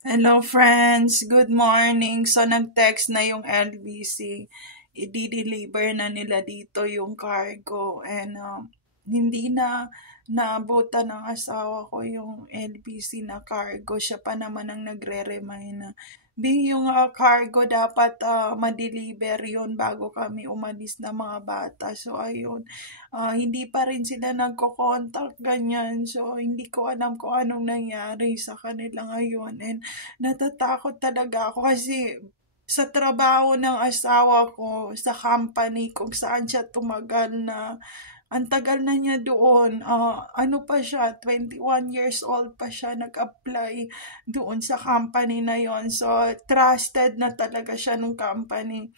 Hello friends, good morning. So nag-text na yung LBC. I-deliver na nila dito yung cargo and hindi na naabutan ng asawa ko yung LBC na cargo. Siya pa naman ang nagre-remind na yung cargo dapat ma-deliver yun bago kami umalis na mga bata. So ayun, hindi pa rin sila nagko-contact ganyan. So hindi ko alam kung anong nangyari sa kanila ngayon. And natatakot talaga ako kasi sa trabaho ng asawa ko, sa company kung saan siya tumagal na, ang tagal na niya doon. Ano pa siya, 21 years old pa siya nag-apply doon sa company na yon. So, trusted na talaga siya nung company.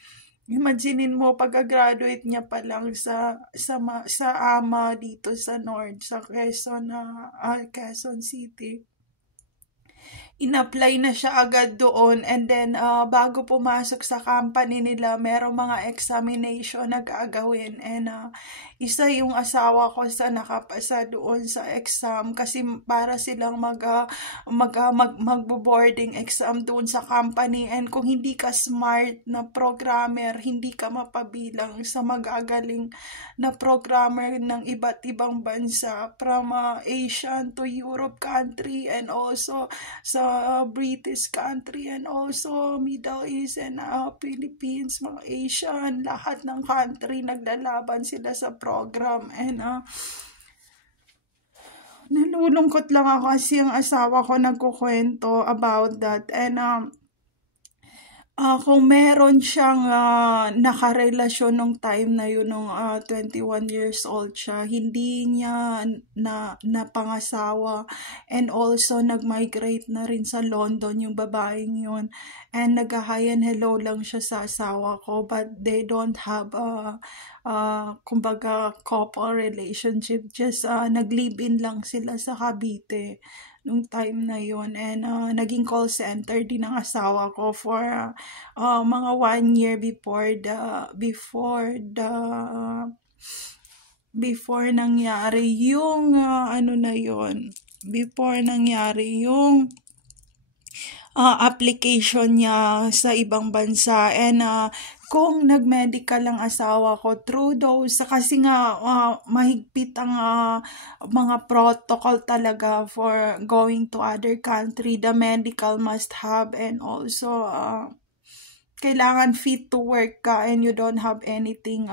Imaginein mo, pagka-graduate niya pa lang sa AMA dito sa North, sa Quezon City. In-apply na siya agad doon and then bago pumasok sa company nila, merong mga examination na gagawin and isa yung asawa ko sa nakapasa doon sa exam kasi para silang magbo-boarding exam doon sa company and kung hindi ka smart na programmer, hindi ka mapabilang sa magagaling na programmer ng iba't ibang bansa from Asian to Europe country and also sa British country and also Middle East and Philippines, mga Asian, lahat ng country naglalaban sila sa program and nalulungkot lang ako kasi ang asawa ko nagkukwento about that and kung meron siyang nakarelasyon nung time na yun, nung 21 years old siya, hindi niya napangasawa and also nag-migrate na rin sa London yung babaeng yun and nag-hi and hello lang siya sa asawa ko but they don't have kumbaga couple relationship, just nag-live-in lang sila sa Cavite nung time na yun and naging call center din ng asawa ko for mga 1 year before nangyari yung ano na yun, before nangyari yung application niya sa ibang bansa and kung nag-medical ang asawa ko through those kasi nga mahigpit ang mga protocol talaga for going to other country, the medical must have and also kailangan fit to work ka and you don't have anything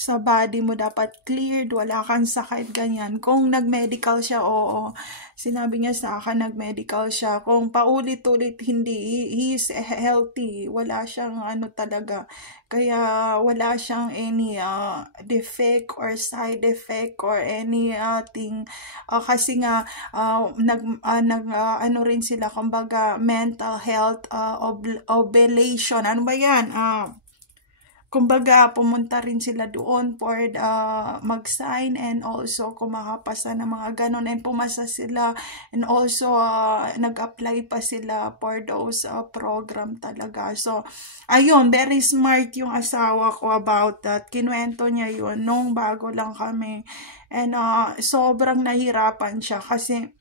sa body mo, dapat cleared, wala kang sakit, ganyan. Kung nag-medical siya, oo. Sinabi niya sa akin, nag-medical siya. Kung paulit-ulit, hindi. He is healthy. Wala siyang ano talaga. Kaya wala siyang any defect or side effect or any thing. Kasi nga, ano rin sila, kumbaga, mental health, oblation. Ano ba yan? Kumbaga, pumunta rin sila doon for mag-sign and also kung makapasa ng mga ganon and pumasa sila and also nag-apply pa sila for those program talaga. So, ayun, very smart yung asawa ko about that. Kinuwento niya yun nung bago lang kami and sobrang nahirapan siya kasi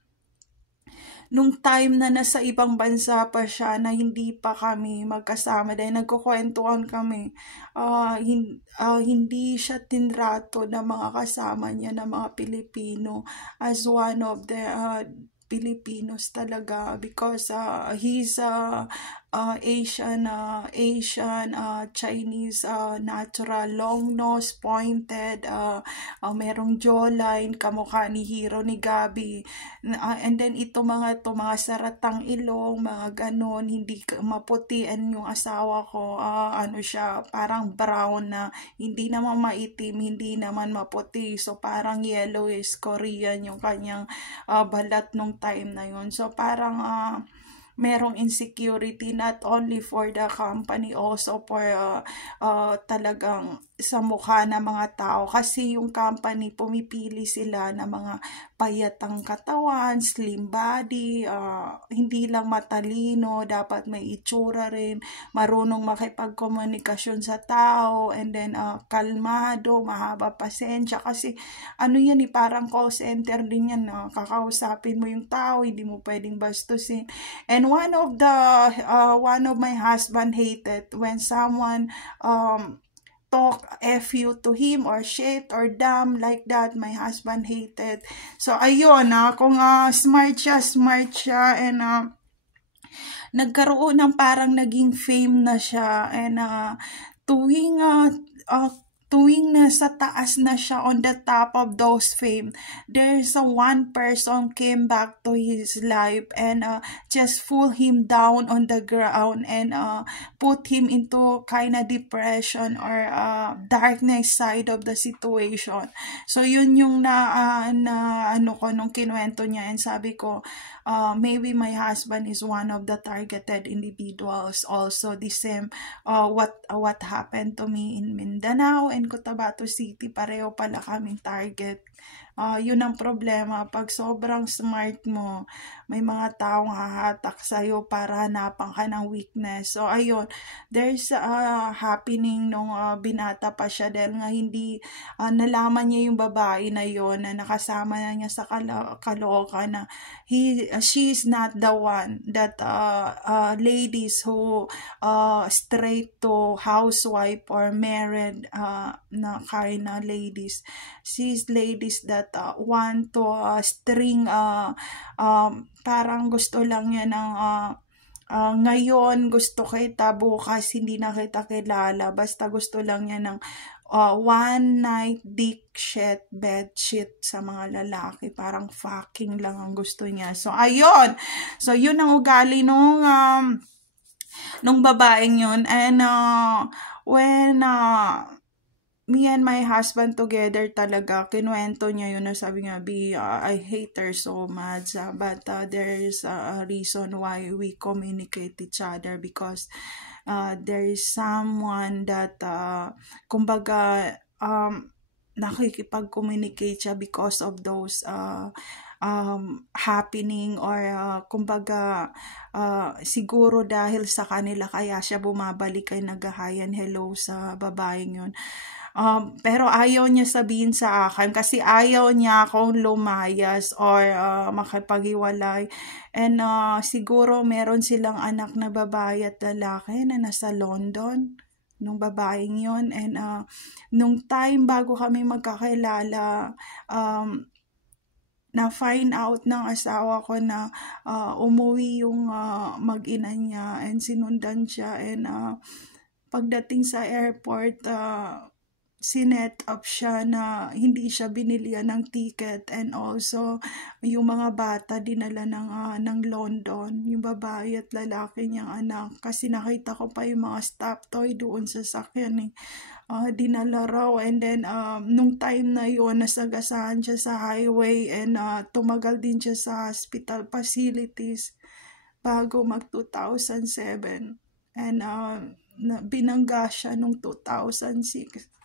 nung time na nasa ibang bansa pa siya na hindi pa kami magkasama dahil nagkukwentuhan kami, hindi siya tinrato ng mga kasama niya na mga Pilipino as one of the Filipinos talaga because he's Asian, Chinese, natural, long nose, pointed, merong jawline, kamukha ni Hero ni Gabi. And then ito mga saratang ilong, mga ganon, hindi maputi and yung asawa ko, ano siya, parang brown na, hindi naman maitim, hindi naman maputi. So parang yellowish Korean yung kanyang balat nung time na yun. So parang merong insecurity not only for the company, also for talagang sa mukha ng mga tao kasi yung company pumipili sila ng mga payatang katawan, slim body, hindi lang matalino, dapat may itsura rin, marunong makipagkomunikasyon sa tao, and then kalmado, mahaba pasensya kasi ano yan parang call center din yan, kakausapin mo yung tao, hindi mo pwedeng bastusin. And one of my husband hated when someone talk FU to him or shit or damn like that. My husband hated. So ayun, kung smart siya and nagkaroon ng parang naging fame na siya, and tuwing nasa taas na siya on the top of those fame, there's one person came back to his life and just pull him down on the ground and put him into kind of depression or darkness side of the situation. So yun yung ano ko nung kinuwento niya, and sabi ko, maybe my husband is one of the targeted individuals also, the same what happened to me in Mindanao and Cotabato City, pareho pala kaming target. Yun ang problema, pag sobrang smart mo, may mga taong hahatak sa'yo para hanapan ka ng weakness. So ayun, there's happening nung binata pa siya, dahil nga hindi nalaman niya yung babae na yon na nakasama na niya sa kaloka, na she's not the one that ladies who straight to housewife or married na kind na ladies. She's ladies that want to string, parang gusto lang yan ng ngayon gusto kita, bukas hindi na kita kilala, basta gusto lang yan ng one night dick shit, bed shit sa mga lalaki, parang fucking lang ang gusto niya. So ayun, so yun ang ugali nung babaeng yun. And when me and my husband together talaga, kinuwento niya yun, na sabi nga, I hate her so much, but there is a reason why we communicate each other, because there is someone that kumbaga nakikipag-communicate siya because of those happening, or kumbaga siguro dahil sa kanila kaya siya bumabalik ay nag-hi and hello sa babaeng yun. Pero ayaw niya sabihin sa akin kasi ayaw niya akong lumayas or makipaghiwalay. And siguro meron silang anak na babae at lalaki na nasa London, nung babaeng yun. And nung time bago kami magkakilala, na-find out ng asawa ko na umuwi yung mag-ina niya, and sinundan siya. And pagdating sa airport, sinet up siya na hindi siya binilian ng ticket, and also yung mga bata dinala ng London, yung babae at lalaki niyang anak, kasi nakita ko pa yung mga stop toy doon sa sakyan dinala raw. And then nung time na yun, nasagasahan siya sa highway, and tumagal din siya sa hospital facilities bago mag 2007, and binangga siya nung 2006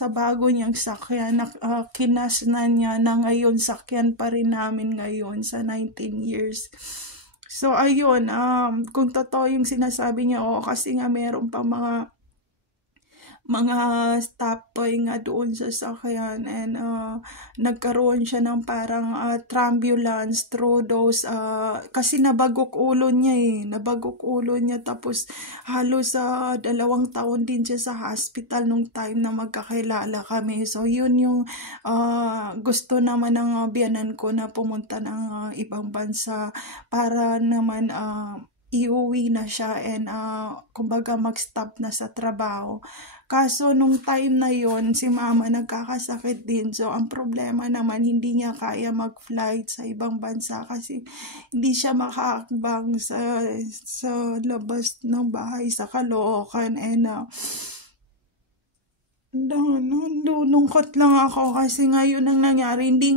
sa bago niyang sakyan. Kinas na niya na ngayon, sakyan pa rin namin ngayon sa 19 years. So ayun, kung totoo yung sinasabi niya, kasi nga meron pa mga stop toy nga doon sa sakyan, and nagkaroon siya ng parang trambulance through those, kasi nabagok ulo niya, tapos halos 2 taon din siya sa hospital nung time na magkakilala kami. So yun yung gusto naman ng biyanan ko na pumunta ng ibang bansa para naman iuwi na siya, and kumbaga mag-stop na sa trabaho. Kaso nung time na yon, si mama nagkakasakit din. So ang problema naman, hindi niya kaya mag-flight sa ibang bansa kasi hindi siya makakbang sa labas ng bahay sa Caloocan. And Lulungkot lang ako kasi ngayon ang nangyari, hindi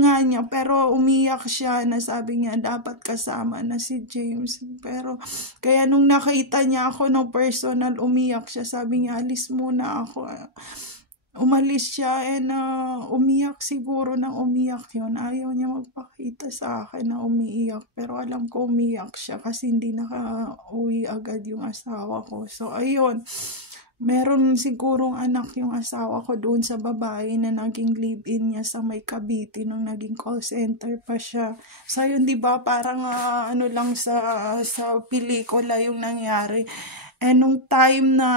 nga niya, pero umiyak siya na sabi niya dapat kasama na si James. Pero kaya nung nakita niya ako ng personal, umiyak siya, sabi niya alis muna ako. Umalis siya and umiyak siguro nang umiyak yun. Ayaw niya magpakita sa akin na umiiyak, pero alam ko umiyak siya kasi hindi naka-uwi agad yung asawa ko. So ayun, meron sigurong anak yung asawa ko doon sa babae na naging live-in niya sa may Cavite nung naging call center pa siya. So yun, di ba, parang ano lang sa pelikula yung nangyari. And nung time na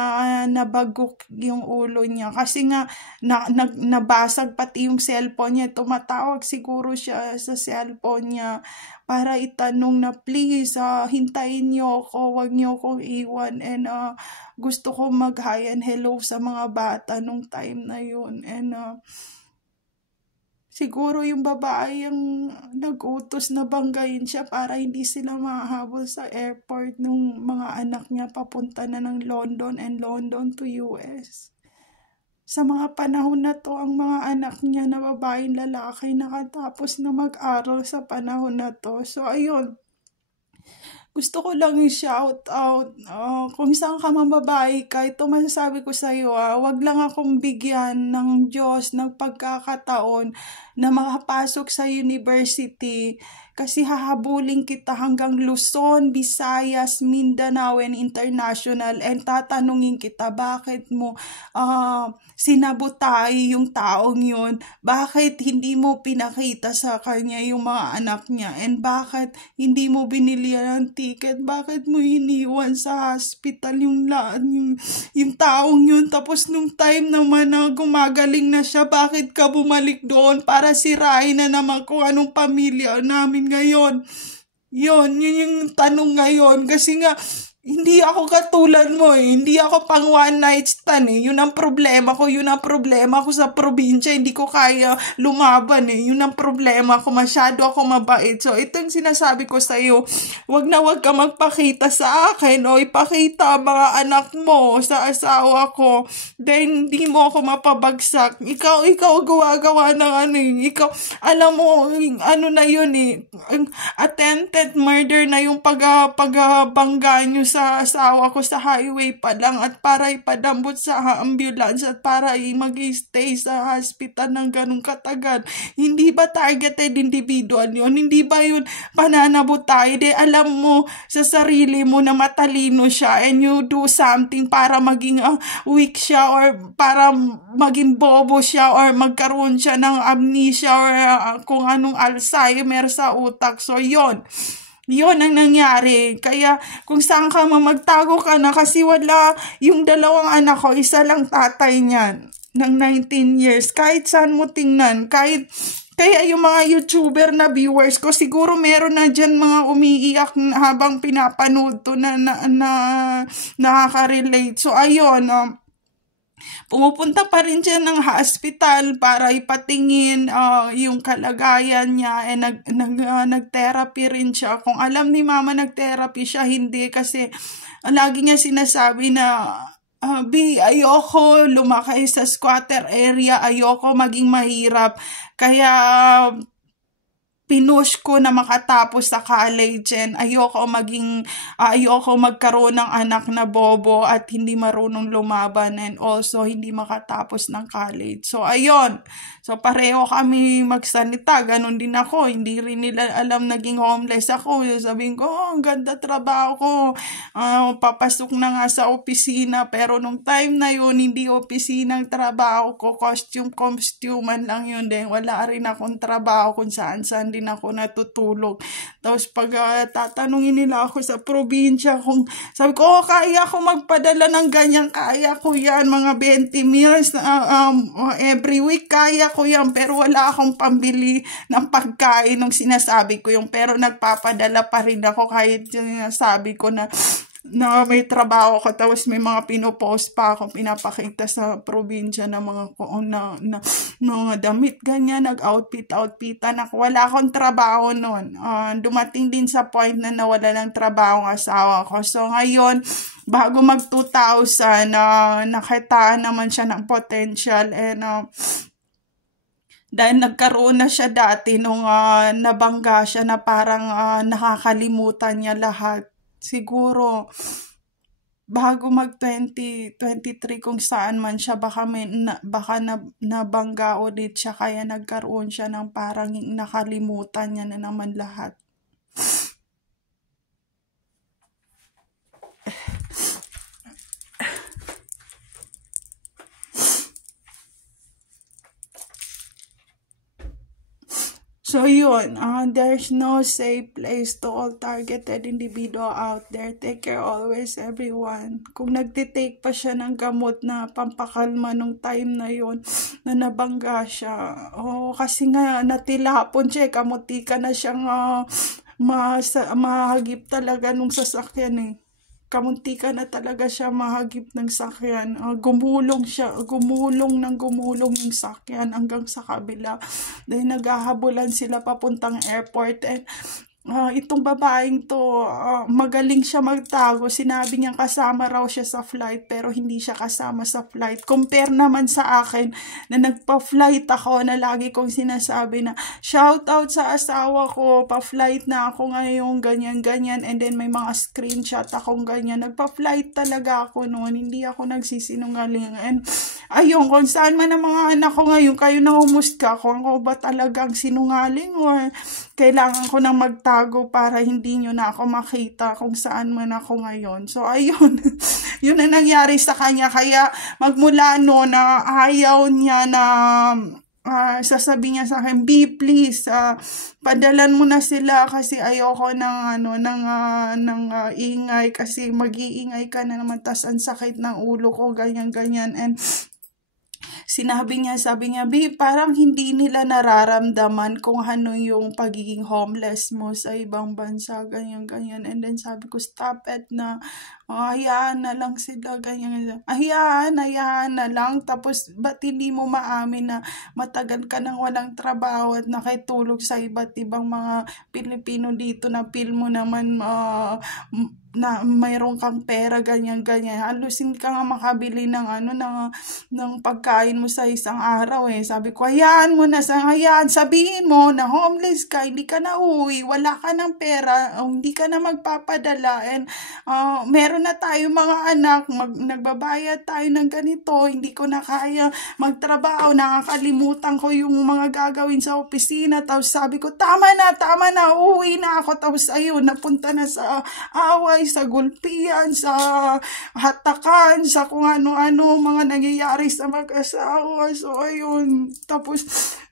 nabagok yung ulo niya, kasi nga nabasag pati yung cellphone niya, tumatawag siguro siya sa cellphone niya para itanong na please, hintayin niyo ako, wag niyo akong iwan, and gusto ko mag-hi and hello sa mga bata nung time na yun. And siguro yung babae yung nag-utos na banggain siya para hindi sila mahahabol sa airport nung mga anak niya papunta na ng London and London to US. Sa mga panahon na to, ang mga anak niya na babaeng lalaki nakatapos na mag-aral sa panahon na to. So ayun, gusto ko lang i-shout out, kung saan ka mababae ka, ito masasabi ko sa iyo, wag lang akong bigyan ng Diyos ng pagkakataon na makapasok sa university kasi hahabulin kita hanggang Luzon, Visayas, Mindanao, and International, and tatanungin kita bakit mo sinabotay yung taong yun, bakit hindi mo pinakita sa kanya yung mga anak niya, and bakit hindi mo binili ng ticket, bakit mo iniwan sa hospital yung taong yun, tapos nung time naman na gumagaling na siya, bakit ka bumalik doon para sirain na naman kung anong pamilya namin ngayon. Yun yung tanong ngayon, kasi nga hindi ako katulad mo eh. Hindi ako pang one night stand eh. Yun ang problema ko. Yun ang problema ko sa probinsya. Hindi ko kaya lumaban eh. Yun ang problema ko. Masyado ako mabait. So, ito yung sinasabi ko sa iyo. Wag na wag ka magpakita sa akin o ipakita mga anak mo sa asawa ko. Then, hindi mo ako mapabagsak. Ikaw gawa ng ano eh. Ikaw, alam mo, ano na yun eh. Attempted murder na yung pagbangga nyo sa asawa ko sa highway pa lang, at para ipadambot sa ambulance at para mag-stay sa hospital ng ganung katagal. Hindi ba targeted individual yun? Hindi ba yun pananabutay? De alam mo sa sarili mo na matalino siya and you do something para maging weak siya or para maging bobo siya or magkaroon siya ng amnesia or kung anong Alzheimer sa utak. So yon ang nangyari. Kaya kung saan ka magtago ka na, kasi wala yung dalawang anak ko, isa lang tatay niyan ng 19 years. Kahit saan mo tingnan, kaya yung mga YouTuber na viewers ko, siguro meron na dyan mga umiiyak habang pinapanood to na nakaka-relate. So ayun, pumupunta pa rin siya ng hospital para ipatingin yung kalagayan niya, nag-therapy rin siya. Kung alam ni mama nag-therapy siya, hindi, kasi lagi niya sinasabi na ayoko lumaki sa squatter area, ayoko maging mahirap, kaya pinush ko na makatapos sa college, and ayoko magkaroon ng anak na bobo at hindi marunong lumaban, and also hindi makatapos ng college. So ayun, so pareho kami magsalita, ganun din ako, hindi rin nila alam naging homeless ako. Sabihin ko, ang ganda trabaho ko, papasok na nga sa opisina, pero nung time na yun, hindi opisina ang trabaho ko, costume lang yun din. Wala rin akong trabaho kung saan din ako natutulog. Tapos pag tatanungin nila ako sa probinsya, sabi ko, kaya ako magpadala ng ganyan, kaya ko yan, mga 20 meals every week, kaya ko yan, pero wala akong pambili ng pagkain nung sinasabi ko yung, pero nagpapadala pa rin ako kahit sinasabi ko na na may trabaho ko, tapos may mga pinopost pa ako, pinapakita sa probinsya ng mga mga damit, ganyan, outpitan ako. Wala akong trabaho noon. Dumating din sa point na nawala ng trabaho ang asawa ko. So ngayon, bago mag 2000, nakitaan naman siya ng potential, and dahil nagkaroon na siya dati nung nabangga siya na parang nakakalimutan niya lahat. Siguro, bago mag 2023 kung saan man siya, baka nabangga ulit siya, kaya nagkaroon siya ng parang nakalimutan niya na naman lahat. So yun, there's no safe place to all targeted individual out there. Take care always, everyone. Kung nagtitake pa siya ng gamot na pampakalma nung time na yun, na nabangga siya. Kasi nga natilapon siya, kamutika na siyang mahagip talaga nung sasakyan eh. Kamuntika na talaga siya mahagip ng sakyan. Gumulong yung sakyan hanggang sa kabila. Dahil naghahabulan sila papuntang airport. And itong babaeng to, magaling siya magtago. Sinabi niyang kasama raw siya sa flight, pero hindi siya kasama sa flight. Compare naman sa akin na nagpa-flight ako, na lagi kong sinasabi na shout out sa asawa ko, pa-flight na ako ngayon, ganyan. And then may mga screenshot akong ganyan. Nagpa-flight talaga ako noon, hindi ako nagsisinungaling. And ayun, kung saan man ang mga anak ko ngayon, kayo na humusta kung ako ba talagang sinungaling or kailangan ko nang magtago para hindi nyo na ako makita kung saan man ako ngayon. So, ayun. Yun ang nangyari sa kanya. Kaya, magmula no na ayaw niya na sasabihin niya sa akin, B, please, padalan mo na sila kasi ayoko ng ingay kasi mag-iingay ka na naman, tas ang sakit ng ulo ko, ganyan. And sabi niya, B, parang hindi nila nararamdaman kung ano yung pagiging homeless mo sa ibang bansa, ganyan. And then sabi ko, stop it na, hayaan na lang sila, ganyan. Hayaan na lang. Tapos, ba't hindi mo maamin na matagal ka nang walang trabaho at nakitulog sa iba't ibang mga Pilipino dito na feel mo naman na mayroon kang pera, ganyan. Halusin ka nga makabili ng pagkain mo sa isang araw eh. Sabi ko, hayaan mo na, sabihin mo na homeless ka, hindi ka na uwi, wala ka ng pera, hindi ka na magpapadala, and meron na tayo mga anak, nagbabayad tayo ng ganito, hindi ko na kaya magtrabaho, nakakalimutan ko yung mga gagawin sa opisina. Tapos sabi ko, tama na, uwi na ako. Tapos ayun, napunta na sa away, sa gulpian, sa hatakan, sa kung ano-ano mga nangyayari sa mag-asawa. So ayun, tapos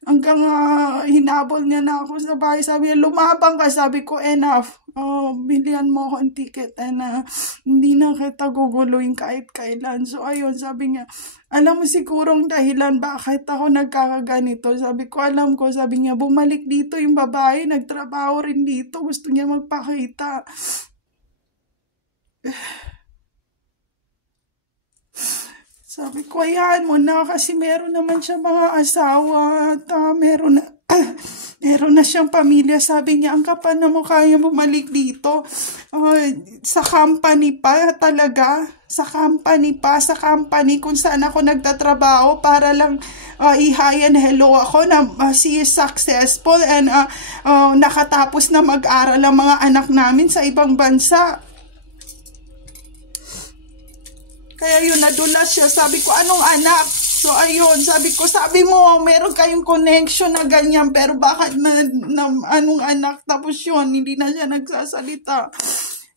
hanggang hinabol niya na ako sa bahay. Sabi niya, lumabang ka. Sabi ko, enough. Bilihan mo akong ticket and hindi na kita guguluhin kahit kailan. So ayun, sabi niya, alam mo sigurong dahilan bakit ako nagkakaganito. Sabi ko, alam ko. Sabi niya, bumalik dito yung babae, nagtrabaho rin dito, gusto niya magpakita. Sabi ko, hayaan mo na kasi meron naman siya mga asawa at meron na siyang pamilya. Sabi niya, ang kapal na mukha niya bumalik dito. Sa company pa talaga. Sa company kung saan ako nagtatrabaho para lang i-hi and hello ako na she is successful and nakatapos na mag-aral ang mga anak namin sa ibang bansa. Kaya yun, nadulas siya. Sabi ko, anong anak? So, ayun, sabi mo, meron kayong connection na ganyan, pero bakit anong anak? Tapos yun, hindi na siya nagsasalita.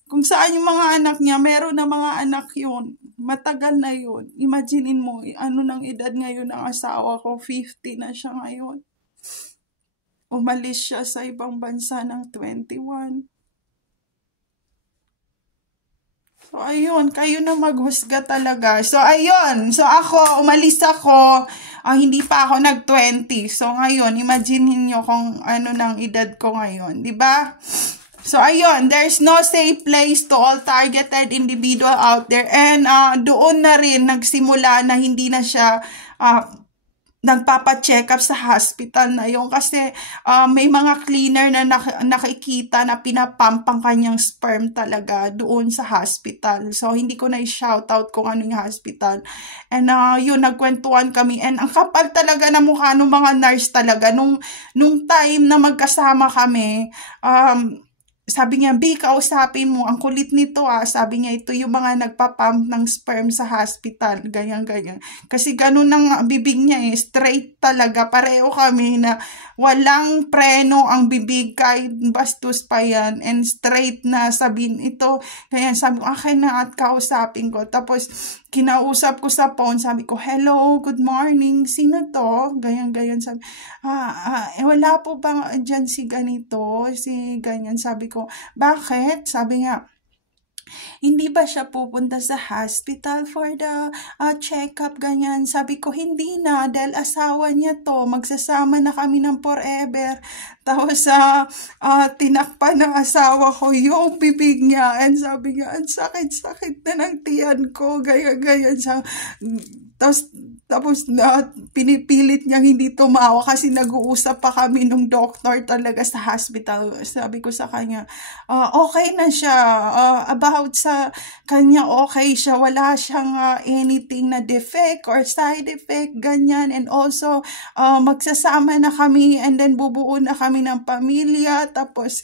Kung saan yung mga anak niya, meron na mga anak yun. Matagal na yun. Imaginein mo, ano ng edad ngayon ng asawa ko, 50 na siya ngayon. Umalis siya sa ibang bansa ng 21. So, ayun, kayo na maghusga talaga. So, ayun. So, umalis ako. Hindi pa ako nag-20. So, ngayon, imagine niyo kung ano ng edad ko ngayon. Diba? So, ayun, there's no safe place to all targeted individual out there. And doon na rin nagsimula na hindi na siya nagpapacheck up sa hospital na yun kasi may mga cleaner na nakikita na pinapampang kanyang sperm talaga doon sa hospital. So, hindi ko na i-shoutout kung ano yung hospital. And yun, nagkwentuhan kami. And ang kapal talaga na mukha ng mga nurse talaga. Nung time na magkasama kami, sabi niya, B, kausapin mo, ang kulit nito sabi niya, ito yung mga nagpapump ng sperm sa hospital, ganyan. Kasi ganun ang bibig niya straight talaga, pareho kami na walang preno ang bibig, kahit bastos pa yan, and straight na sabihin ito, ganyan, sabi ko, akin na at kausapin ko, tapos kinausap ko sa phone, sabi ko, hello, good morning, sino to? Ganyan, sabi, wala po ba dyan si ganito, si ganyan, sabi ko, bakit? Sabi nga, hindi ba siya pupunta sa hospital for the check-up, ganyan? Sabi ko, hindi na, dahil asawa niya to, magsasama na kami ng forever. Tapos, tinakpan ng asawa ko yung bibig niya, and sabi niya, ang sakit-sakit na ng tiyan ko, ganyan. Tapos pinipilit niyang hindi tumawa kasi nag-uusap pa kami nung doctor talaga sa hospital. Sabi ko sa kanya, okay na siya. About sa kanya, okay siya. Wala siyang anything na defect or side effect, ganyan. And also, magsasama na kami and then bubuo na kami ng pamilya. Tapos,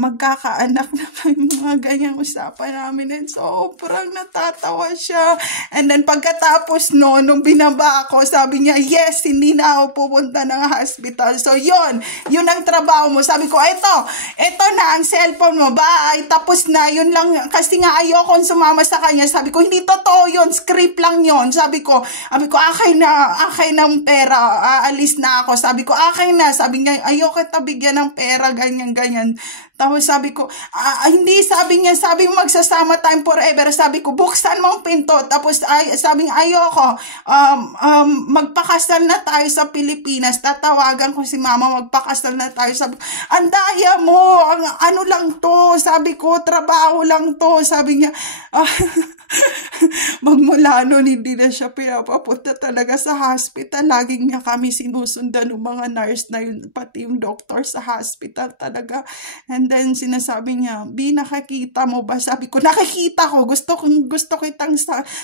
magkakaanak na kami, mga ganyang usapan namin, and sobrang natatawa siya. And then pagkatapos nung binaba ako, sabi niya, yes, hindi na ako pupunta ng hospital. So yun ang trabaho mo. Sabi ko, ito na ang cellphone mo, bye, tapos na, yun lang, kasi nga ayokong sumama sa kanya. Sabi ko, hindi totoo yun, script lang yun. Sabi ko, akin ng pera, aalis na ako. Sabi ko, akin na. Sabi niya, ayoko tabigyan ng pera, ganyan. Tapos sabi ko, hindi, sabi mo magsasama tayong forever. Sabi ko, buksan mo ang pinto. Tapos sabi niya, ayoko, magpakasal na tayo sa Pilipinas. Tatawagan ko si mama, magpakasal na tayo. Sabi ko, ang daya mo, ano lang to. Sabi ko, trabaho lang to. Sabi niya, magmula nun, hindi na siya pinapapunta talaga sa hospital. Laging niya kami sinusundan ng mga nurse na yun, pati yung doctor sa hospital talaga. And then sinasabi niya, B, nakakita mo ba? Sabi ko, nakikita ko. Gusto kitang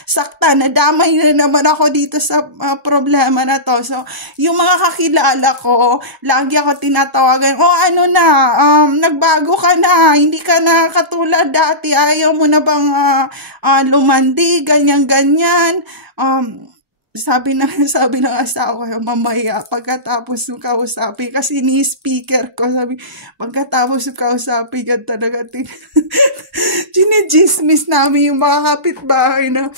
sakta. Nadamay na naman ako dito sa problema na to. So, yung mga kakilala ko, lagi ako tinatawagan, nagbago ka na. Hindi ka na katulad dati. Ayaw mo na bang lumandi, ganyan. Sabi ng asawa ko, mamaya, pagkatapos ng kausapin, kasi ni-speaker ko, sabi, pagkatapos ng kausapin, yan talaga, ginijismis namin yung mga kapitbahay na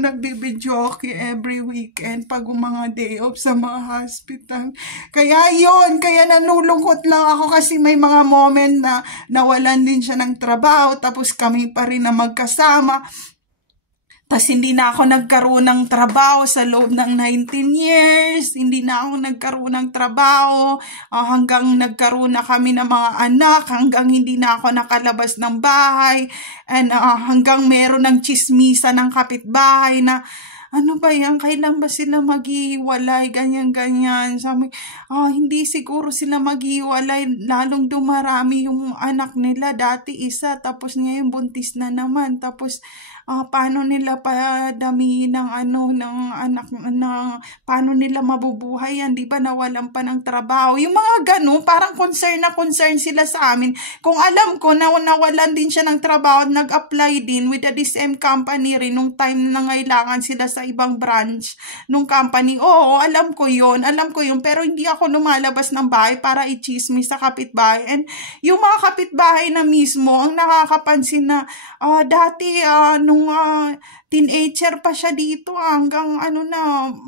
nagbibidyoke every weekend pag mga day off sa mga hospital. Kaya nalulungkot lang ako kasi may mga moment na nawalan din siya ng trabaho, tapos kami pa rin na magkasama. Tapos hindi na ako nagkaroon ng trabaho sa loob ng 19 years. Hindi na ako nagkaroon ng trabaho hanggang nagkaroon na kami ng mga anak, hanggang hindi na ako nakalabas ng bahay, and hanggang meron ng chismisa ng kapitbahay na, ano ba yan? Kailan ba sila maghiwalay? Ganyan. Sabi, hindi siguro sila maghiwalay. Lalong dumarami yung anak nila. Dati isa, tapos ngayon buntis na naman. Tapos, paano nila padamihin ng anak, paano nila mabubuhay yan? Di ba nawalan pa ng trabaho? Yung mga ganun, parang concern sila sa amin. Kung alam ko na nawalan din siya ng trabaho, nag-apply din with the same company rin nung time na ngailangan sila sa ibang branch nung company. Oo, alam ko yun, pero hindi ako lumalabas ng bahay para i-chismis sa kapitbahay. And yung mga kapitbahay na mismo ang nakakapansin na dati nung teenager pa siya dito hanggang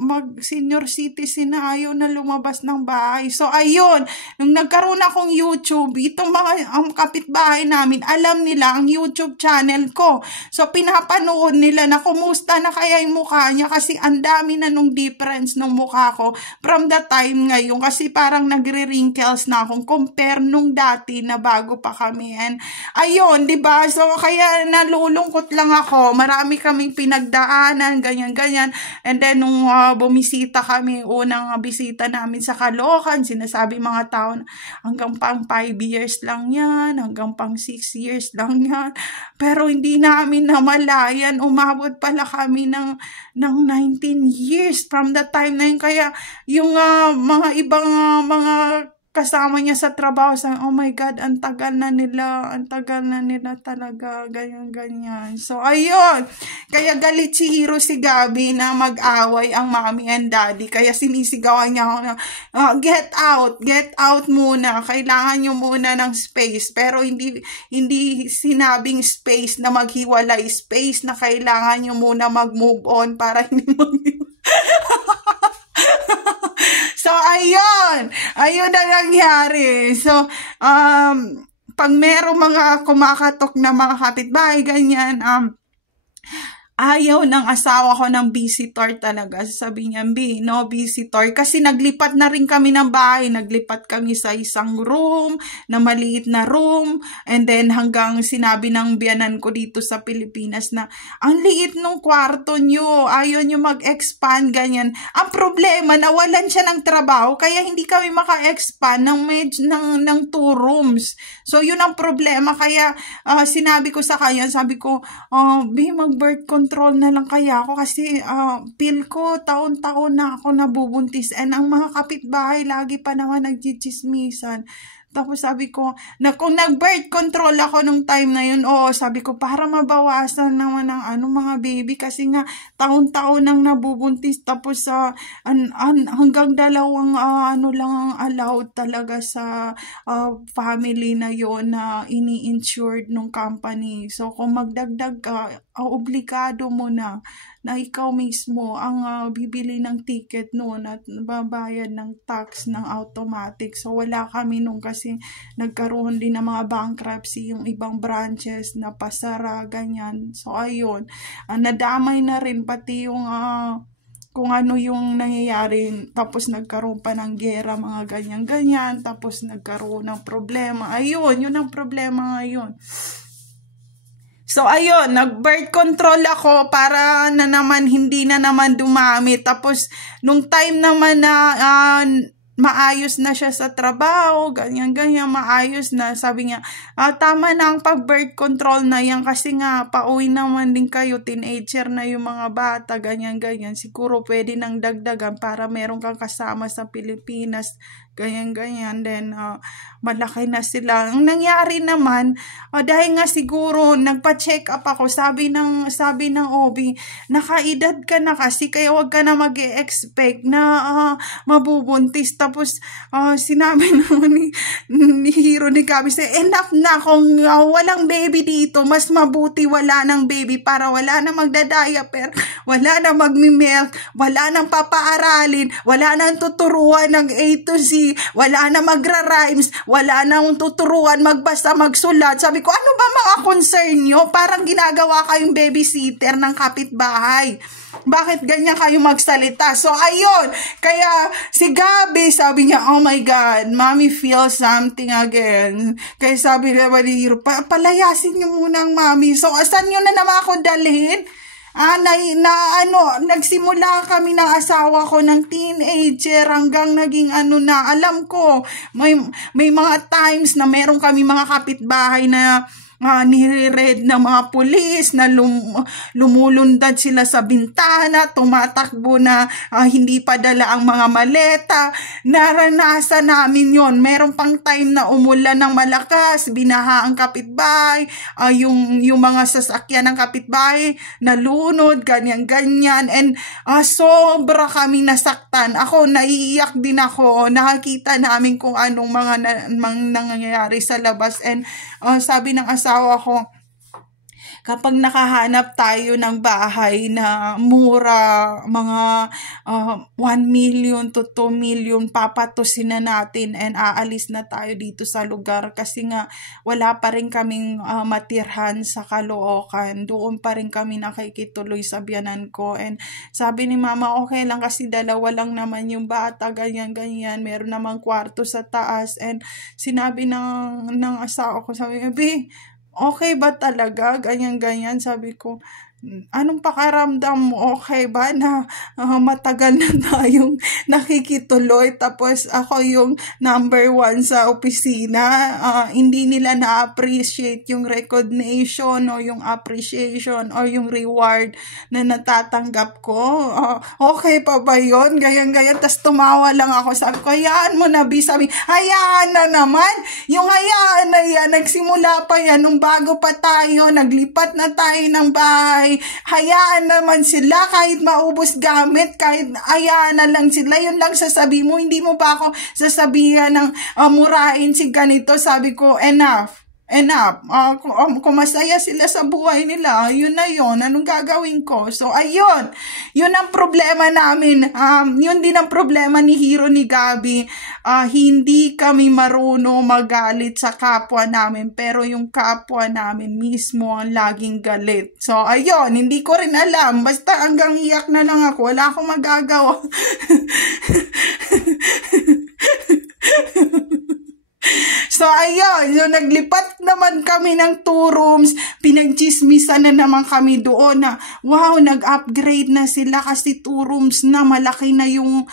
mag-senior citizen na, ayaw na lumabas ng bahay. So ayun, nung nagkaroon akong YouTube, itong mga kapitbahay namin, alam nila ang YouTube channel ko. So pinapanood nila na kumusta na kaya yung mukha mukha niya kasi ang dami na nung difference nung mukha ko from the time ngayon kasi parang nagre-wrinkles na akong compare nung dati na bago pa kami. And ayun, di ba? So kaya nalulungkot lang ako. Marami kaming pinagdaanan, ganyan-ganyan. And then nung bumisita kami, unang bisita namin sa Caloocan, sinasabi mga tao hanggang pang 5 years lang yan, hanggang pang 6 years lang yan. Pero hindi namin namalayan, umabot pala kami ng 19 years from the time na yun. Kaya yung mga ibang mga kasama niya sa trabaho, sabi, oh my God, ang tagal na nila talaga, ganyan. So, ayun. Kaya galit si Hiro si Gabi na mag-away ang mommy and daddy. Kaya sinisigawan niya ako na, get out muna. Kailangan nyo muna ng space. Pero hindi sinabing space na maghiwalay. Space na kailangan nyo muna mag-move on para hindi So, ayun na nangyari. So, pag merong mga kumakatok na mga kapitbahay, ganyan, ayaw ng asawa ko ng visitor talaga. Sabi niya, no visitor. Kasi naglipat na rin kami ng bahay. Naglipat kami sa isang room, na maliit na room. And then hanggang sinabi ng biyanan ko dito sa Pilipinas na, ang liit nung kwarto nyo. Ayaw nyo mag-expand, ganyan. Ang problema, nawalan siya ng trabaho. Kaya hindi kami maka-expand ng 2 rooms. So yun ang problema. Kaya sinabi ko sa kanya, sabi ko, mag-birth control na lang kaya ako kasi feel ko taon-taon na ako nabubuntis and ang mga kapitbahay lagi pa naman nagchichismisan. Tapos sabi ko, na kung nag-birth control ako nung time na yun, sabi ko, para mabawasan naman ang mga baby kasi nga taon-taon nang nabubuntis. Tapos hanggang 2 lang ang allowed talaga sa family na yon na ini-insured nung company. So kung magdagdag ka, obligado mo na ikaw mismo ang bibili ng ticket noon at babayad ng tax ng automatic. So wala kami nung kasi nagkaroon din ng mga bankruptcy yung ibang branches na pasara, ganyan. So ayun, nadamay na rin pati yung kung ano yung nangyayari, tapos nagkaroon pa ng gera, mga ganyan-ganyan, tapos nagkaroon ng problema. Ayun, yun ang problema ngayon. So, ayun, nag-birth control ako para na naman, hindi na naman dumami. Tapos, nung time naman na maayos na siya sa trabaho, ganyan-ganyan, maayos na. Sabi niya, tama na ang pag-birth control na yan kasi nga, pauwi naman din kayo, teenager na yung mga bata, ganyan-ganyan. Siguro pwede nang dagdagan para meron kang kasama sa Pilipinas, ganyan-ganyan. Then, malaki na sila. Ang nangyari naman, dahil nga siguro, nagpa-check up ako, sabi ng OB, nakaedad ka na kasi, kaya wag ka na mag-e-expect na mabubuntis. Tapos, sinabi naman ni Hiro ni Gabi, enough na kung walang baby dito, mas mabuti wala ng baby para wala na magda-diaper, wala na magmi-milk, wala nang papaaralin, wala nang tuturuan ng A to Z, wala na magra-rhymes, wala nang tuturuan magbasa, magsulat. Sabi ko, ano ba mga concern nyo? Parang ginagawa kayong babysitter ng kapitbahay. Bakit ganyan kayo magsalita? So, ayun. Kaya, si Gabi, sabi niya, oh my God, mommy feels something again. Kaya sabi niya, palayasin niyo muna ang mommy. So, saan nyo na naman ako dalhin? Nagsimula kami ng asawa ko ng teenager hanggang naging na, alam ko, may mga times na meron kami mga kapitbahay na nire-red ng mga pulis na lumulundag sila sa bintana, tumatakbo na hindi pa dala ang mga maleta. Naranasan namin yon. Meron pang time na umulan ng malakas, binaha ang kapitbahay, yung mga sasakyan ng kapitbahay nalunod, ganyan-ganyan. And sobra kami nasaktan. Ako, naiiyak din ako. Nakakita namin kung anong mga nangyayari sa labas. And sabi ng asawa ko, kapag nakahanap tayo ng bahay na mura, mga 1 million to 2 million, papatusin na natin and aalis na tayo dito sa lugar kasi nga wala pa rin kaming matirhan sa Caloocan. Doon pa rin kami nakikituloy sa biyanan ko. And sabi ni mama, okay lang kasi dalawa lang naman yung bata, ganyan. Meron namang kwarto sa taas. And sinabi ng asawa ko, sabi niya, okay ba talaga? Ganyan. Sabi ko, anong pakaramdam mo? Okay ba na matagal na tayong nakikituloy tapos ako yung number 1 sa opisina? Hindi nila na-appreciate yung recognition o yung appreciation o yung reward na natatanggap ko. Okay pa ba yun? Ganyan. Tapos tumawa lang ako. Sabi ko, hayaan mo na, B. Sabi, hayaan na naman. Yung hayaan na yan, nagsimula pa yan nung bago pa tayo, naglipat na tayo ng bahay. Hayaan naman sila kahit maubos gamit, kahit hayaan na lang sila. Yun lang sasabihin mo. Hindi mo ba ako sasabihan ng murahin si ganito? Sabi ko, enough. Kung masaya sila sa buhay nila, yun na yun. Anong gagawin ko? So, ayun. Yun ang problema namin. Yun din ang problema ni Hero, ni Gabi. Hindi kami marunong magalit sa kapwa namin, pero yung kapwa namin mismo ang laging galit. So, ayun. Hindi ko rin alam. Basta hanggang iyak na lang ako. Wala akong magagawa. So, ayun, so, naglipat naman kami ng 2 rooms, pinagchismisan na naman kami doon na, wow, nag-upgrade na sila kasi 2 rooms na, malaki na yung,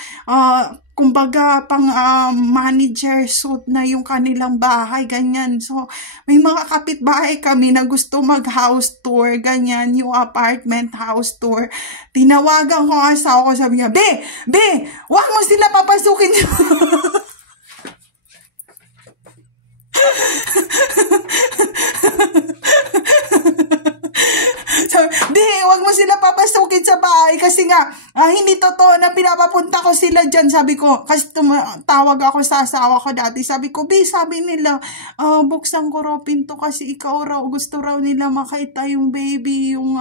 kumbaga, pang manager suite na yung kanilang bahay, ganyan. So, may mga kapitbahay kami na gusto mag-house tour, ganyan, yung apartment house tour. Tinawagan ko ang asawa ko, sabi niya, Be, wag mo sila papasukin. Wag mo sila papasukin sa bahay kasi nga hindi totoo na pinapapunta ko sila dyan. Sabi ko, kasi tawag ako sa asawa ko dati, sabi ko, sabi nila buksan ko raw pinto kasi ikaw raw, gusto raw nila makita yung baby, yung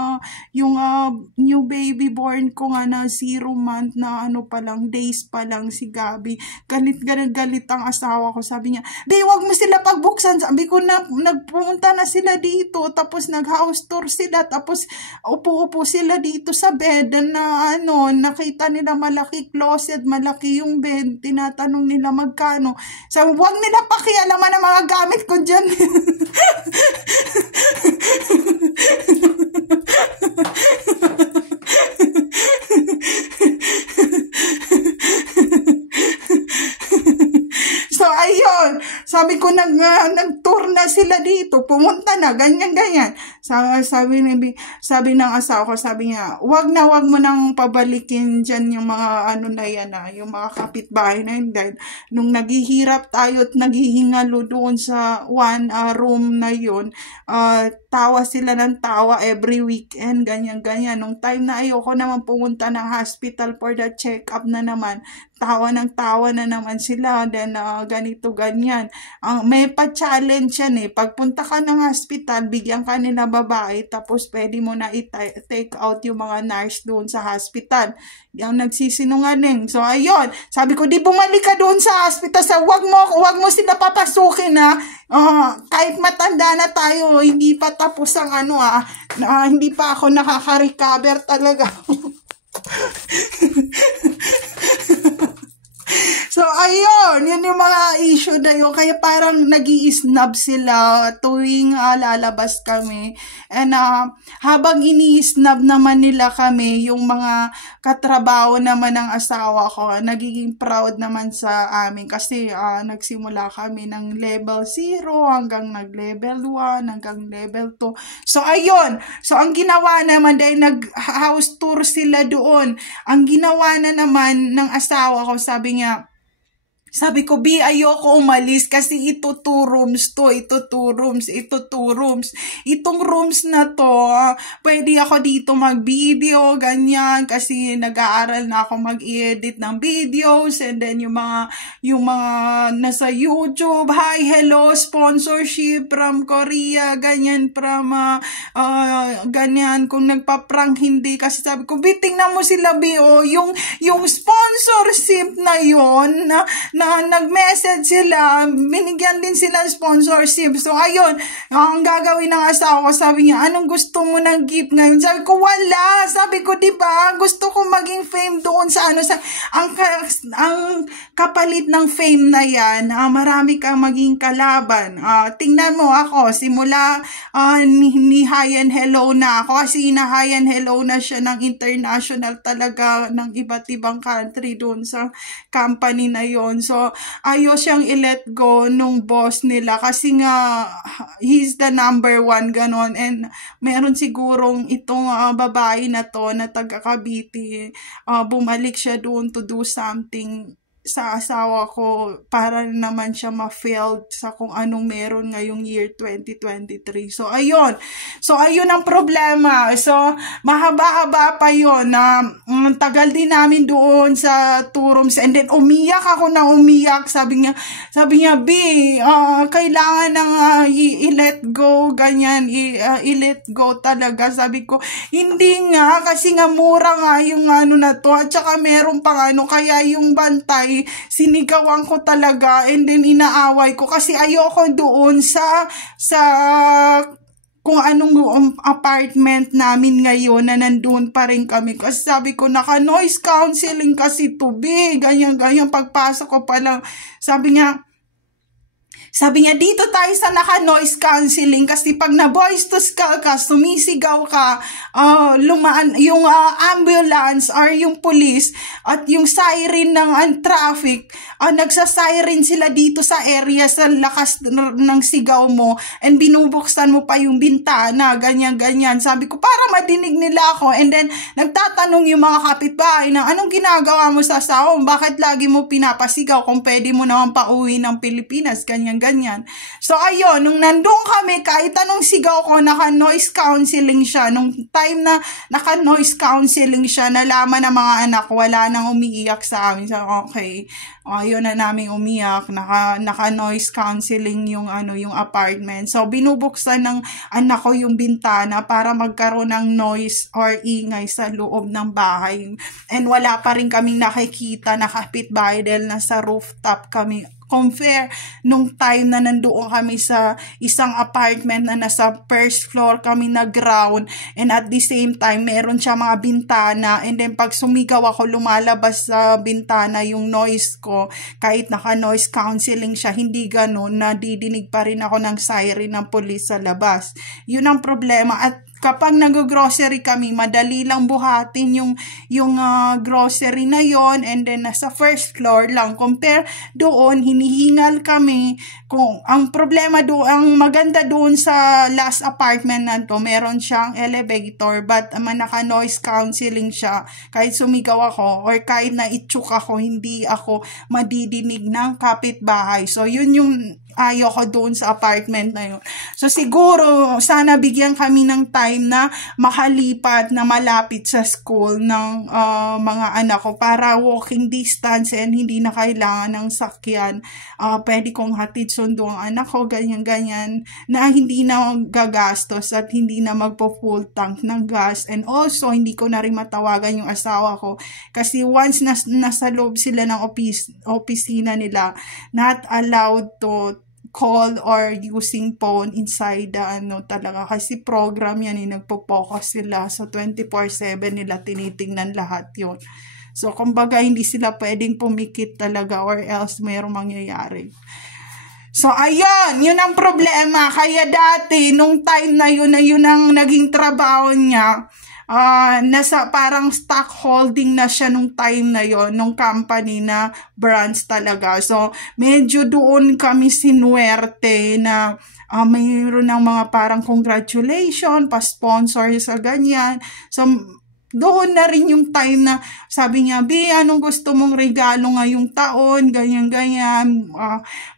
new baby born ko nga na 0 month na pa lang, days pa lang si Gabi. Galit ang asawa ko. Sabi niya, wag mo sila pagbuksan. Sabi ko, nagpunta na sila dito, tapos nag-house tour sila, tapos upo sila dito sa bed na nakita nila malaki closet, malaki yung bed, tinatanong nila magkano. Sabi, wag nila pakialaman ang mga gamit ko dyan. So, ayun. Sabi ko, nag-tour na sila dito. Pumunta na, ganyan. Sabi ng asawa ko, sabi niya, wag mo nang pabalikin dyan yung mga na yan, yung mga kapitbahay na yun. Dahil nung naghihirap tayo at naghihingalo doon sa 1 room na yun, tawa sila ng tawa every weekend, ganyan. Nung time na ayoko naman pumunta ng hospital for the check-up na naman, tawa na naman sila, then ganito, ganyan. May pa-challenge yan pagpunta ka ng hospital, bigyan ka nila babae, tapos pwede mo na i-take out yung mga nurse doon sa hospital. Yung nagsisinungaling. So, ayun. Sabi ko, di bumalik ka doon sa hospital, wag mo sila papasukin kahit matanda na tayo, hindi pa tapos ang hindi pa ako nakaka-recover talaga. So, ayun, yun yung mga issue na yun. Kaya parang nag-i-snub sila tuwing lalabas kami. And habang ini-snub naman nila kami, yung mga katrabaho naman ng asawa ko, nagiging proud naman sa amin. Kasi nagsimula kami ng level 0 hanggang nag-level 1, hanggang level 2. So, ayun. So, ang ginawa naman, dahil nag-house tour sila doon, ang ginawa na naman ng asawa ko, sabi niya, Sabi ko, B, ayoko umalis kasi ito 2 rooms to, ito 2 rooms, ito 2 rooms. Itong rooms na to, pwede ako dito mag-video, ganyan, kasi nag-aaral na ako mag-edit ng videos, and then yung mga nasa YouTube, hi, hello, sponsorship from Korea, ganyan, from, ganyan, kung nagpa-prank hindi, kasi sabi ko, B, tingnan mo sila, B, yung sponsorship na yun, na nag-message sila, binigyan din sila sponsorship. So, ayun, ang gagawin ng asawa ko, sabi niya, anong gusto mo ng gift ngayon? Sabi ko, wala. Sabi ko, diba, gusto ko maging fame doon sa ang kapalit ng fame na yan, marami kang maging kalaban. Tingnan mo ako, simula ni Hi and Hello na ako, kasi na Hi and Hello na siya ng international talaga, ng iba't ibang country doon sa company na yon. So, ayos siyang i-let go nung boss nila kasi nga, he's the number 1, ganon. And meron sigurong itong babae na to, na taga Cavite, bumalik siya doon to do something sa asawa ko para naman siya ma-failed sa kung anong meron ngayong year 2023. So, ayun. So, ayun ang problema. So, mahaba-haba pa yun. Tagal din namin doon sa 2 rooms. And then, umiyak ako na umiyak. Sabi niya, B, kailangan nang i-let go, ganyan, i-let go talaga. Sabi ko, hindi nga, kasi nga mura nga yung na to. At saka meron pang kaya yung bantay, sinigawan ko talaga, and then inaaway ko kasi ayoko doon sa kung anong apartment namin ngayon na nandun pa rin kami. Kasi sabi ko, naka-noise counseling kasi tubig, ganyan, pagpasok ko pa lang, sabi niya, dito tayo sa naka-noise cancelling kasi pag na-voice to skull ka, sumisigaw ka, yung ambulance or yung police at yung siren ng traffic, nagsa-siren sila dito sa area sa lakas ng sigaw mo, and binubuksan mo pa yung bintana, ganyan. Sabi ko, para madinig nila ako. And then, nagtatanong yung mga kapitbahay na, anong ginagawa mo sa asawa mo? Bakit lagi mo pinapasigaw kung pwede mo naman pauwi ng Pilipinas? Ganyan. So, ayun, nung nandun kami, kahit anong sigaw ko, naka-noise counseling siya. Nung time na naka-noise counseling siya, nalaman ng mga anak, wala nang umiiyak sa amin. So, okay, ayun na namin umiyak, naka-noise counseling yung apartment. So, binubuksan ng anak ko yung bintana para magkaroon ng noise or ingay sa loob ng bahay. And wala pa rin kaming nakikita na kapitbahay dahil nasa rooftop kami. Compare nung time na nandoon kami sa isang apartment na nasa first floor kami na ground, and at the same time meron siya mga bintana, and then pag sumigaw ako lumalabas sa bintana yung noise ko, kahit naka noise counseling siya, hindi ganun, nadidinig pa rin ako ng siren ng police sa labas. Yun ang problema. At kapag nag-grocery kami, madali lang buhatin yung grocery na yon, and then nasa first floor lang. Compare doon, hinihingal kami. Kung ang problema doon, ang maganda doon sa last apartment na to, meron siyang elevator, but naka-noise counseling siya. Kahit sumigaw ako or kahit na itsuk ako, hindi ako madidinig ng kapitbahay. So, yun yung ayoko doon sa apartment na yun. So, siguro, sana bigyan kami ng time na makalipat na malapit sa school ng mga anak ko para walking distance and hindi na kailangan ng sakyan. Pwede kong hatid sundo ang anak ko, ganyan, na hindi na gagastos at hindi na magpo-full tank ng gas. And also, hindi ko na rin matawagan yung asawa ko kasi once nasa loob sila ng opisina nila, not allowed to call or using phone inside the talaga, kasi program yan, nagpo-focus sila, so 24/7 nila tinitingnan lahat yun. So kumbaga hindi sila pwedeng pumikit talaga or else mayroong mangyayari. So ayun, yun ang problema. Kaya dati nung time na yun ang naging trabaho niya, nasa parang stockholding na siya nung time na yon, nung company na brands talaga. So, medyo doon kami sinuwerte na mayroon ng mga parang congratulations, pa-sponsor sa ganyan. So, doon na rin yung time na sabi niya, "Bi, anong gusto mong regalo ngayong taon?" Ganyan-ganyan.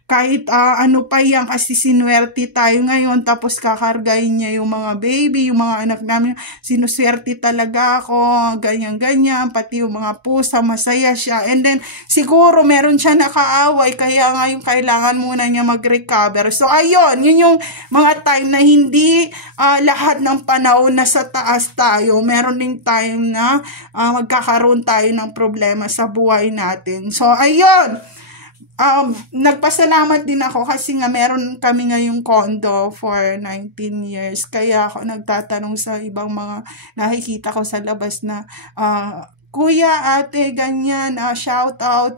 Kahit ano pa yan, kasi sinuwerte tayo ngayon, tapos kakargahin niya yung mga baby, yung mga anak namin, sinuswerte talaga ako, ganyan-ganyan, pati yung mga pusa, masaya siya. And then, siguro meron siya nakaaway, kaya nga yung kailangan muna niya mag-recover. So, ayun, yun yung mga time na hindi lahat ng panahon na sa taas tayo. Meron din time na magkakaroon tayo ng problema sa buhay natin. So, ayun. Nagpasalamat din ako kasi nga meron kami ngayong condo for 19 years. Kaya ako nagtatanong sa ibang mga nakikita ko sa labas na kuya, ate, ganyan, shout out,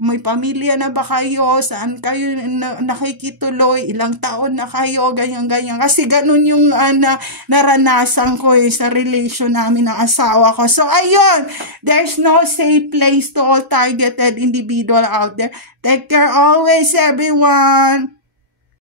may pamilya na ba kayo? Saan kayo nakikituloy? Ilang taon na kayo? Ganyan-ganyan. Kasi ganun yung naranasan ko sa relation namin ng asawa ko. So, ayun, there's no safe place to all targeted individual out there. Take care always, everyone!